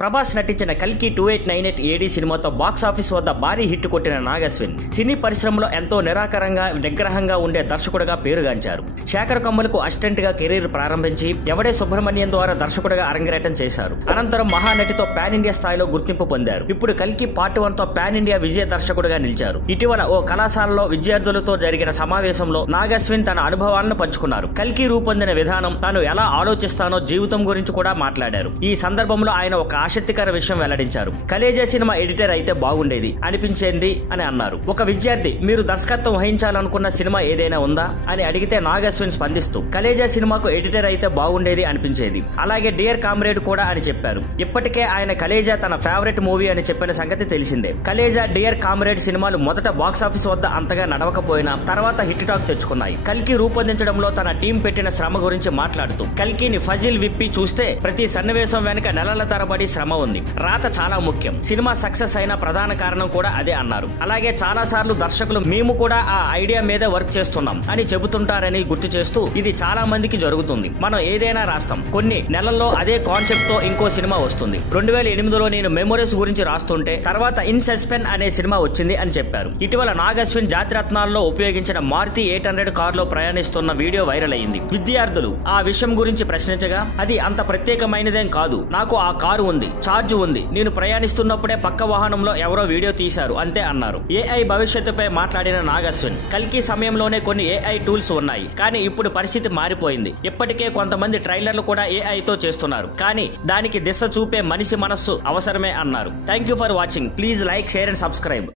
ప్రభాస్ నటించిన కల్కి 2898 ఏడీ సినిమాతో బాక్స్ ఆఫీస్ వద్ద భారీ హిట్ కొట్టిన నాగ్ అశ్విన్ సినీ పరిశ్రమలో ఎంతో నిగ్రహంగా ఉండే దర్శకుడిగా పేరుగాంచారు. శేఖర్ కమ్ములకు అసిస్టెంట్ గా కెరీర్ ప్రారంభించి ఎవడే సుబ్రహ్మణ్యం ద్వారా దర్శకుడిగా అరంగేటం చేశారు. అనంతరం మహానటితో పాన్ ఇండియా స్థాయిలో గుర్తింపు పొందారు. ఇప్పుడు కల్కి పార్ట్ 1 తో పాన్ ఇండియా విజయ దర్శకుడిగా నిలిచారు. ఇటీవల ఓ కళాశాలలో విద్యార్థులతో జరిగిన సమావేశంలో నాగ్ అశ్విన్ తన అనుభవాలను పంచుకున్నారు. కల్కి రూపొందిన విధానం, తాను ఎలా ఆలోచిస్తానో జీవితం గురించి కూడా మాట్లాడారు. ఈ సందర్భంలో ఆయన ఒక ఆసక్తికర విషయం వెల్లడించారు. కలేజా సినిమా ఎడిటర్ అయితే బాగుండేది అనిపించింది అని అన్నారు. ఒక విద్యార్థి మీరు దర్శకత్వం వహించాలనుకున్న సినిమా ఏదైనా ఉందా అని అడిగితే నాగ్ అశ్విన్ స్పందిస్తూ కలేజా సినిమాకు ఎడిటర్ అయితే బాగుండేది అనిపించేది, అలాగే డియర్ కామ్రేడ్ కూడా అని చెప్పారు. ఇప్పటికే ఆయన కలేజా తన ఫేవరెట్ మూవీ అని చెప్పిన సంగతి తెలిసిందే. కలేజా, డియర్ కామ్రేడ్ సినిమాలు మొదట బాక్స్ ఆఫీస్ వద్ద అంతగా నడవకపోయినా తర్వాత హిట్ టాక్ తెచ్చుకున్నాయి. కల్కి రూపొందించడంలో తన టీం పెట్టిన శ్రమ గురించి మాట్లాడుతూ కల్కిని ఫజిల్ విప్పి చూస్తే ప్రతి సన్నివేశం వెనుక నెలల తరబడి శ్రమ ఉంది. రాత చాలా ముఖ్యం. సినిమా సక్సెస్ అయిన ప్రధాన కారణం కూడా అదే అన్నారు. అలాగే చాలా సార్లు దర్శకులు మేము కూడా ఆ ఐడియా మీద వర్క్ చేస్తున్నాం అని చెబుతుంటారని గుర్తు చేస్తూ ఇది చాలా మందికి జరుగుతుంది. మనం ఏదైనా రాస్తాం, కొన్ని నెలల్లో అదే కాన్సెప్ట్ తో ఇంకో సినిమా వస్తుంది. 2008లో నేను మెమోరీస్ గురించి రాస్తుంటే తర్వాత ఇన్ సస్పెన్ అనే సినిమా వచ్చింది అని చెప్పారు. ఇటీవల నాగ్ అశ్విన్ జాతిరత్నాల్లో ఉపయోగించిన మారుతి 800 కారులో ప్రయాణిస్తున్న వీడియో వైరల్ అయింది. విద్యార్థులు ఆ విషయం గురించి ప్రశ్నించగా అది అంత ప్రత్యేకమైనదేం కాదు, నాకు ఆ కారు ఉంది, ఛార్జ్ ఉంది, నేను ప్రయాణిస్తున్నప్పుడే పక్క వాహనంలో ఎవరో వీడియో తీశారు అంతే అన్నారు. ఏఐ భవిష్యత్తుపై మాట్లాడిన నాగ్ అశ్విన్ కల్కి సమయంలోనే కొన్ని ఏఐ టూల్స్ ఉన్నాయి, కానీ ఇప్పుడు పరిస్థితి మారిపోయింది. ఇప్పటికే కొంతమంది ట్రైలర్లు కూడా ఏఐ తో చేస్తున్నారు, కానీ దానికి దిశ చూపే మనిషి మనస్సు అవసరమే అన్నారు. Thank you for watching. Please like, share and subscribe.